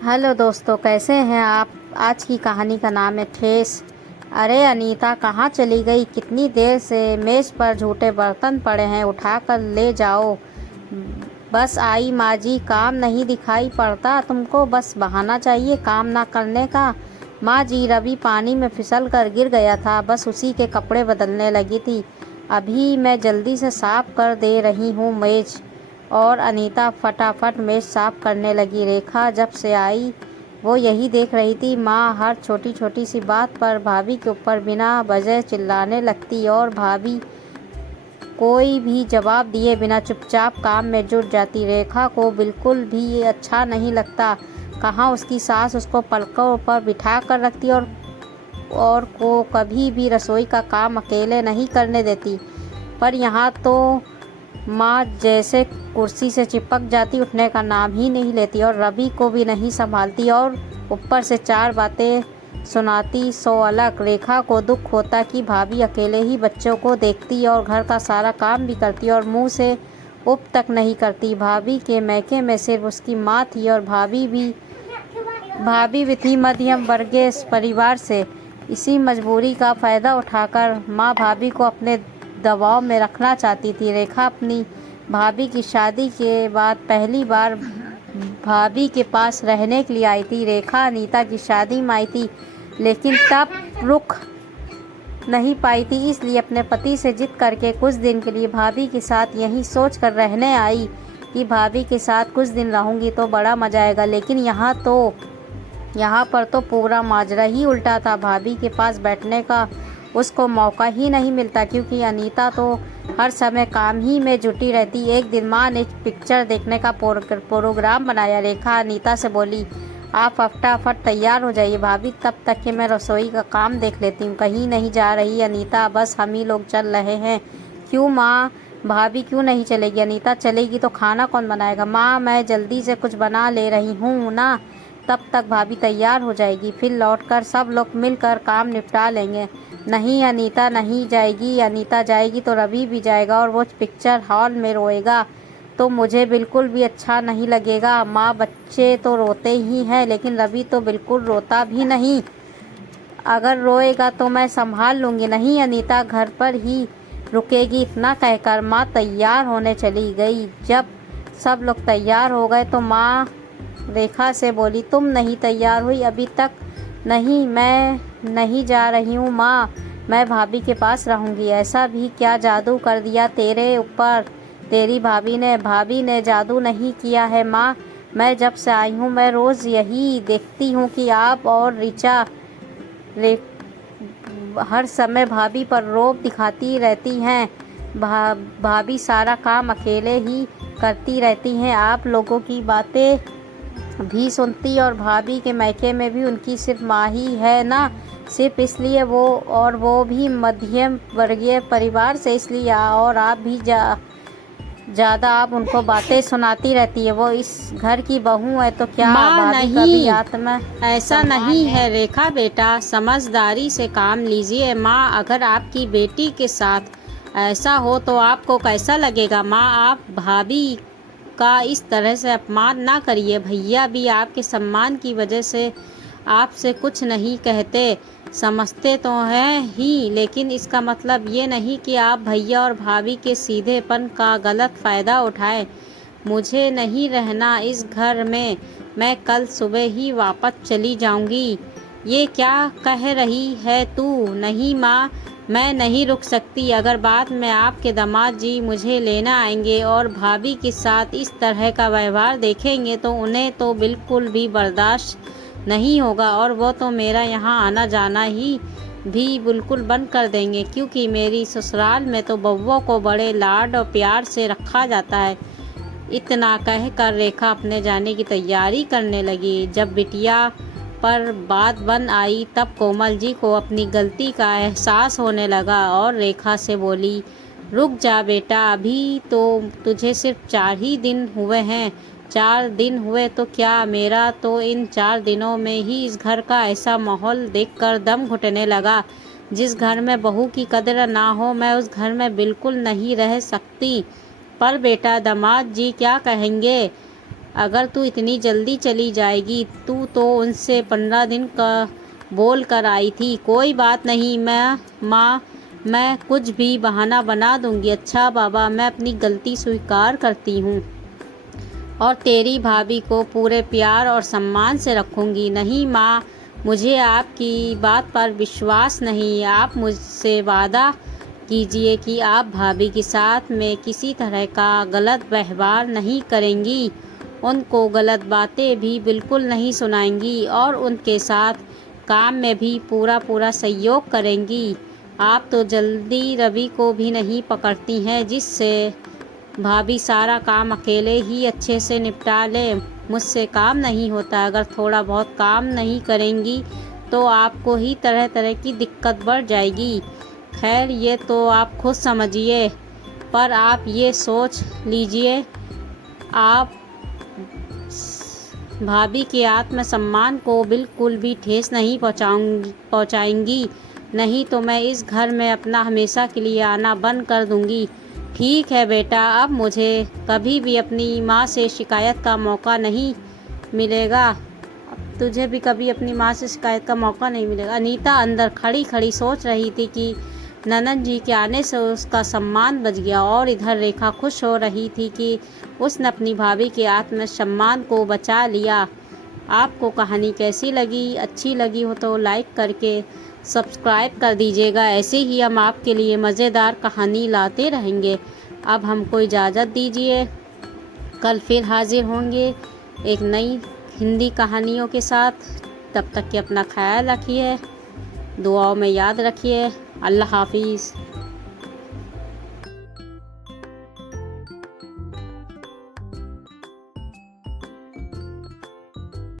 Hello दोस्तों, कैसे हैं आप। आज की कहानी का नाम है ठेस। अरे अनीता, कहाँ चली गई? कितनी देर से मेज़ पर झूठे बर्तन पड़े हैं, उठाकर ले जाओ। बस आई माँ जी। काम नहीं दिखाई पड़ता तुमको? बस बहाना चाहिए काम ना करने का। माँ जी, रवि पानी में फिसल कर गिर गया था, बस उसी के कपड़े बदलने लगी थी। अभी मैं जल्दी से साफ कर दे रही हूँ मेज़। और अनीता फटाफट मेज़ साफ करने लगी। रेखा जब से आई वो यही देख रही थी। माँ हर छोटी छोटी सी बात पर भाभी के ऊपर बिना वजह चिल्लाने लगती और भाभी कोई भी जवाब दिए बिना चुपचाप काम में जुट जाती। रेखा को बिल्कुल भी ये अच्छा नहीं लगता। कहाँ उसकी सास उसको पलकों पर बिठा कर रखती और को कभी भी रसोई का काम अकेले नहीं करने देती। पर यहाँ तो माँ जैसे कुर्सी से चिपक जाती, उठने का नाम ही नहीं लेती और रवि को भी नहीं संभालती और ऊपर से चार बातें सुनाती सो अलग। रेखा को दुख होता कि भाभी अकेले ही बच्चों को देखती और घर का सारा काम भी करती और मुंह से उप तक नहीं करती। भाभी के मैके में सिर्फ उसकी माँ थी और भाभी भी थी मध्यम वर्गीय परिवार से। इसी मजबूरी का फ़ायदा उठाकर माँ भाभी को अपने दबाव में रखना चाहती थी। रेखा अपनी भाभी की शादी के बाद पहली बार भाभी के पास रहने के लिए आई थी। रेखा अनीता की शादी में आई थी, लेकिन तब रुक नहीं पाई थी, इसलिए अपने पति से जिद करके कुछ दिन के लिए भाभी के साथ यहीं सोच कर रहने आई कि भाभी के साथ कुछ दिन रहूंगी तो बड़ा मजा आएगा। लेकिन यहाँ पर तो पूरा माजरा ही उल्टा था। भाभी के पास बैठने का उसको मौका ही नहीं मिलता, क्योंकि अनीता तो हर समय काम ही में जुटी रहती। एक दिन माँ ने पिक्चर देखने का प्रोग्राम बनाया। रेखा अनीता से बोली, आप फटाफट तैयार हो जाइए भाभी, तब तक कि मैं रसोई का काम देख लेती हूँ। कहीं नहीं जा रही अनीता, बस हम ही लोग चल रहे हैं। क्यों माँ? भाभी क्यों नहीं चलेगी? अनीता चलेगी तो खाना कौन बनाएगा? माँ मैं जल्दी से कुछ बना ले रही हूँ ना, तब तक भाभी तैयार हो जाएगी, फिर लौटकर सब लोग मिलकर काम निपटा लेंगे। नहीं अनीता नहीं जाएगी। अनीता जाएगी तो रवि भी जाएगा और वो पिक्चर हॉल में रोएगा तो मुझे बिल्कुल भी अच्छा नहीं लगेगा। माँ बच्चे तो रोते ही हैं, लेकिन रवि तो बिल्कुल रोता भी नहीं। अगर रोएगा तो मैं संभाल लूँगी। नहीं अनीता घर पर ही रुकेगी। इतना कहकर माँ तैयार होने चली गई। जब सब लोग तैयार हो गए तो माँ रेखा से बोली, तुम नहीं तैयार हुई अभी तक? नहीं, मैं नहीं जा रही हूँ माँ, मैं भाभी के पास रहूँगी। ऐसा भी क्या जादू कर दिया तेरे ऊपर तेरी भाभी ने? भाभी ने जादू नहीं किया है माँ। मैं जब से आई हूँ मैं रोज़ यही देखती हूँ कि आप और ऋचा हर समय भाभी पर रोब दिखाती रहती हैं। भाभी सारा काम अकेले ही करती रहती हैं, आप लोगों की बातें भी सुनती और भाभी के मायके में भी उनकी सिर्फ माँ ही है ना, सिर्फ इसलिए वो भी मध्यम वर्गीय परिवार से, इसलिए और आप भी ज़्यादा आप उनको बातें सुनाती रहती है। वो इस घर की बहू है तो क्या भाभी कभी आत्मा? ऐसा नहीं है रेखा बेटा, समझदारी से काम लीजिए। माँ अगर आपकी बेटी के साथ ऐसा हो तो आपको कैसा लगेगा? माँ आप भाभी का इस तरह से अपमान ना करिए। भैया भी आपके सम्मान की वजह से आपसे कुछ नहीं कहते, समझते तो हैं ही, लेकिन इसका मतलब ये नहीं कि आप भैया और भाभी के सीधेपन का गलत फ़ायदा उठाएं। मुझे नहीं रहना इस घर में, मैं कल सुबह ही वापस चली जाऊंगी। ये क्या कह रही है तू? नहीं माँ, मैं नहीं रुक सकती। अगर बाद में आपके दामाद जी मुझे लेना आएंगे और भाभी के साथ इस तरह का व्यवहार देखेंगे तो उन्हें तो बिल्कुल भी बर्दाश्त नहीं होगा और वो तो मेरा यहाँ आना जाना ही भी बिल्कुल बंद कर देंगे, क्योंकि मेरी ससुराल में तो बउओं को बड़े लाड और प्यार से रखा जाता है। इतना कहकर रेखा अपने जाने की तैयारी करने लगी। जब बिटिया पर बात बन आई तब कोमल जी को अपनी गलती का एहसास होने लगा और रेखा से बोली, रुक जा बेटा, अभी तो तुझे सिर्फ 4 ही दिन हुए हैं। 4 दिन हुए तो क्या, मेरा तो इन 4 दिनों में ही इस घर का ऐसा माहौल देखकर दम घुटने लगा। जिस घर में बहू की कदर ना हो मैं उस घर में बिल्कुल नहीं रह सकती। पर बेटा दामाद जी क्या कहेंगे? अगर तू इतनी जल्दी चली जाएगी, तू तो उनसे 15 दिन का बोल कर आई थी। कोई बात नहीं माँ, मैं कुछ भी बहाना बना दूंगी। अच्छा बाबा, मैं अपनी गलती स्वीकार करती हूँ और तेरी भाभी को पूरे प्यार और सम्मान से रखूँगी। नहीं माँ, मुझे आपकी बात पर विश्वास नहीं। आप मुझसे वादा कीजिए कि आप भाभी के साथ में किसी तरह का गलत व्यवहार नहीं करेंगी, उनको गलत बातें भी बिल्कुल नहीं सुनाएंगी और उनके साथ काम में भी पूरा सहयोग करेंगी। आप तो जल्दी रवि को भी नहीं पकड़ती हैं, जिससे भाभी सारा काम अकेले ही अच्छे से निपटा ले। मुझसे काम नहीं होता। अगर थोड़ा बहुत काम नहीं करेंगी तो आपको ही तरह तरह की दिक्कत बढ़ जाएगी। खैर, ये तो आप खुद समझिए, पर आप ये सोच लीजिए, आप भाभी के आत्मसम्मान को बिल्कुल भी ठेस नहीं पहुंचाएंगी। नहीं तो मैं इस घर में अपना हमेशा के लिए आना बंद कर दूंगी। ठीक है बेटा, अब मुझे कभी भी अपनी माँ से शिकायत का मौका नहीं मिलेगा। अब तुझे भी कभी अपनी माँ से शिकायत का मौका नहीं मिलेगा। अनीता अंदर खड़ी खड़ी सोच रही थी कि ननद जी के आने से उसका सम्मान बच गया, और इधर रेखा खुश हो रही थी कि उसने अपनी भाभी के आत्मसम्मान को बचा लिया। आपको कहानी कैसी लगी? अच्छी लगी हो तो लाइक करके सब्सक्राइब कर दीजिएगा। ऐसे ही हम आपके लिए मज़ेदार कहानी लाते रहेंगे। अब हमको इजाज़त दीजिए, कल फिर हाजिर होंगे एक नई हिंदी कहानियों के साथ। तब तक के अपना ख्याल रखिए, दुआओं में याद रखिए। अल्लाह हाफिज़।